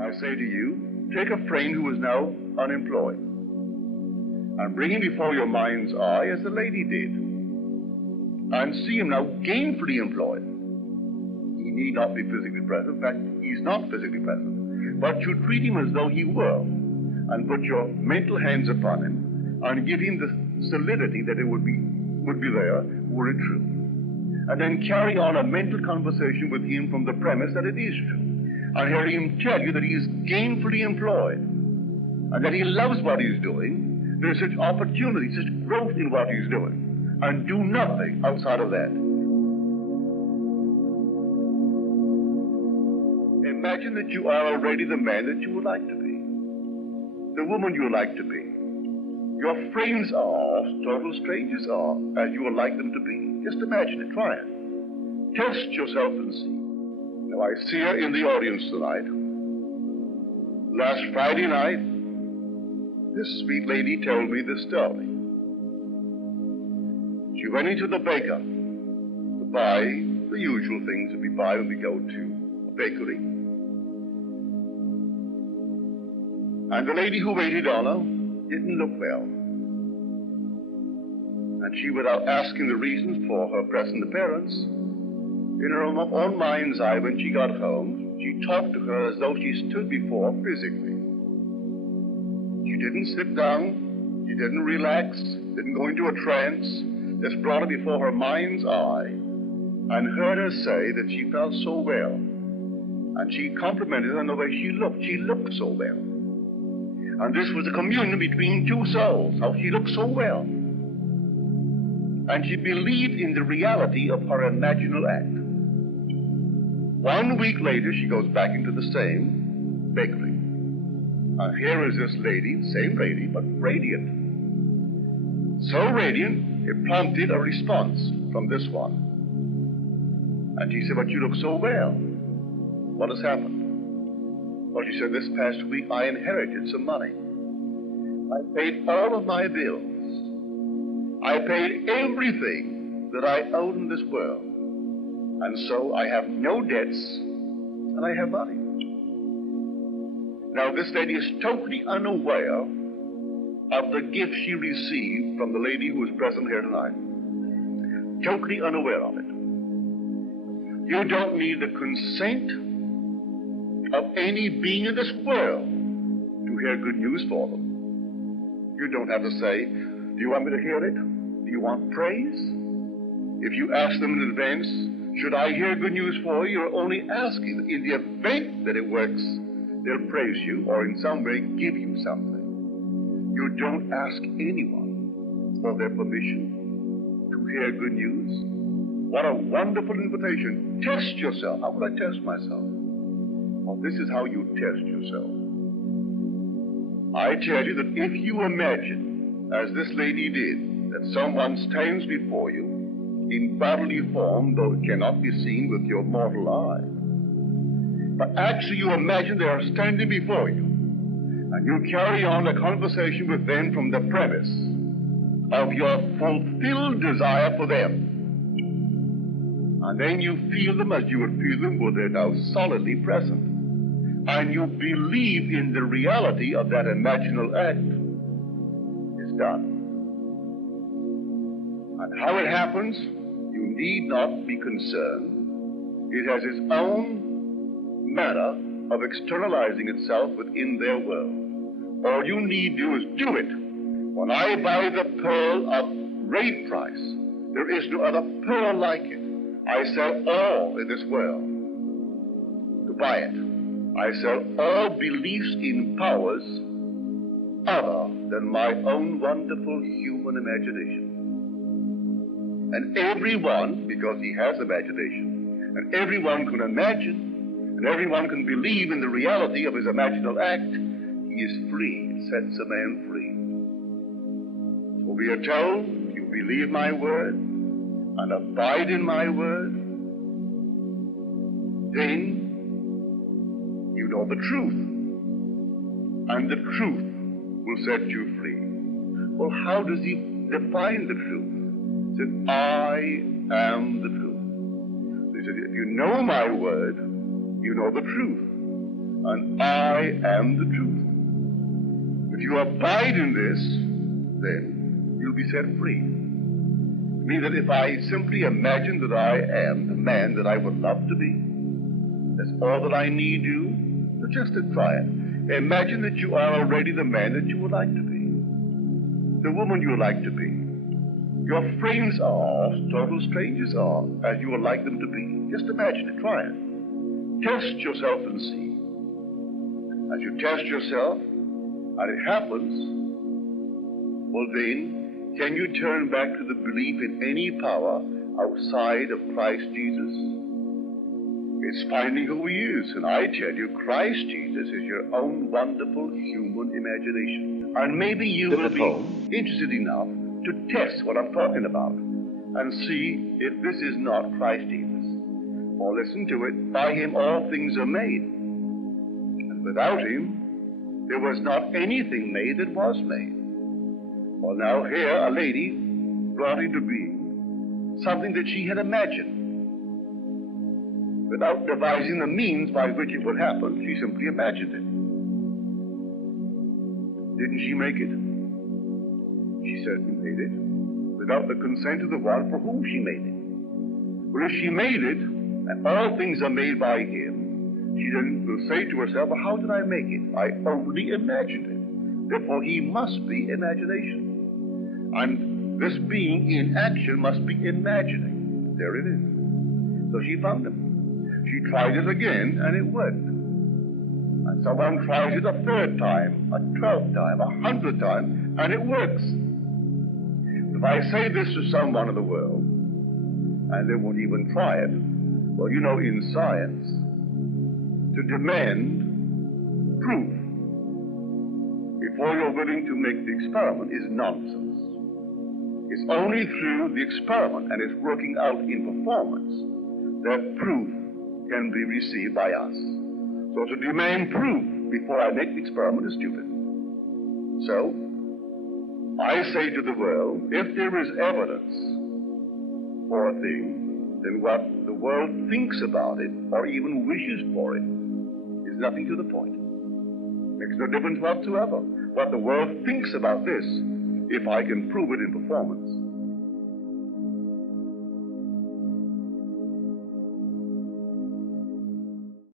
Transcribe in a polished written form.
I say to you, take a friend who is now unemployed and bring him before your mind's eye as the lady did, and see him now gainfully employed. He need not be physically present. In fact, he's not physically present. But you treat him as though he were, and put your mental hands upon him and give him the solidity that it would be there were it true. And then carry on a mental conversation with him from the premise that it is true. And hear him tell you that he is gainfully employed and that he loves what he's doing. There's such opportunity, such growth in what he's doing, and do nothing outside of that. Imagine that you are already the man that you would like to be, the woman you would like to be. Your friends are, total strangers are, as you would like them to be. Just imagine it, try it. Test yourself and see. Now, I see her in the audience tonight. Last Friday night, this sweet lady told me this story. She went into the baker to buy the usual things that we buy when we go to a bakery. And the lady who waited on her didn't look well. And she, without asking the reasons for her present appearance, in her own mind's eye when she got home, she talked to her as though she stood before her physically. She didn't sit down, she didn't relax, didn't go into a trance, just brought her before her mind's eye and heard her say that she felt so well. And she complimented her on the way she looked. She looked so well. And this was a communion between two souls, how she looked so well. And she believed in the reality of her imaginal act. 1 week later, she goes back into the same bakery. And here is this lady, same lady, but radiant. So radiant, it prompted a response from this one. And she said, but you look so well. What has happened? Well, she said, this past week I inherited some money. I paid all of my bills. I paid everything that I owed in this world. And so I have no debts, and I have money. Now, this lady is totally unaware of the gift she received from the lady who is present here tonight. Totally unaware of it. You don't need the consent of any being in this world to hear good news for them. You don't have to say, do you want me to hear it? Do you want praise? If you ask them in advance, should I hear good news for you? You're only asking. In the event that it works, they'll praise you or in some way give you something. You don't ask anyone for their permission to hear good news. What a wonderful invitation. Test yourself. How would I test myself? Well, this is how you test yourself. I tell you that if you imagine, as this lady did, that someone stands before you in bodily form, though it cannot be seen with your mortal eye, but actually you imagine they are standing before you, and you carry on a conversation with them from the premise of your fulfilled desire for them. And then you feel them as you would feel them were they now solidly present. And you believe in the reality of that imaginal act is done. And how it happens, you need not be concerned. It has its own manner of externalizing itself within their world. All you need do is do it. When I buy the pearl of great price, there is no other pearl like it. I sell all in this world to buy it. I sell all beliefs in powers other than my own wonderful human imagination. And everyone, because he has imagination, and everyone can imagine, and everyone can believe in the reality of his imaginal act, he is free. It sets a man free. So we are told, you believe my word, and abide in my word, then you know the truth, and the truth will set you free. Well, how does he define the truth? He said, I am the truth. So he said, if you know my word, you know the truth, and I I am the truth. If you abide in this, then you'll be set free. It means that if I simply imagine that I am the man that I would love to be, that's all that I need you to just to try it. Imagine that you are already the man that you would like to be, the woman you would like to be. Your friends are, total strangers are, as you would like them to be. Just imagine it, try it. Test yourself and see. As you test yourself, and it happens, well then, can you turn back to the belief in any power outside of Christ Jesus? It's finding who he is, and I tell you, Christ Jesus is your own wonderful human imagination. And maybe you will be interested enough to test what I'm talking about and see if this is not Christ Jesus. For listen to it, by him all things are made. And without him, there was not anything made that was made. Well, now here a lady brought into being something that she had imagined. Without devising the means by which it would happen, she simply imagined it. Didn't she make it? She certainly made it, without the consent of the one for whom she made it. Well, if she made it, and all things are made by him, she then will say to herself, well, how did I make it? I only imagined it. Therefore, he must be imagination. And this being in action must be imagining. There it is. So she found him. She tried it again, and it worked. And someone tries it a third time, a 12th time, 100th time, and it works. If I say this to someone in the world, and they won't even try it, well, you know, in science, to demand proof before you're willing to make the experiment is nonsense. It's only through the experiment and its working out in performance that proof can be received by us. So to demand proof before I make the experiment is stupid. So, I say to the world, if there is evidence for a thing, then what the world thinks about it, or even wishes for it, is nothing to the point. Makes no difference whatsoever. What the world thinks about this, if I can prove it in performance,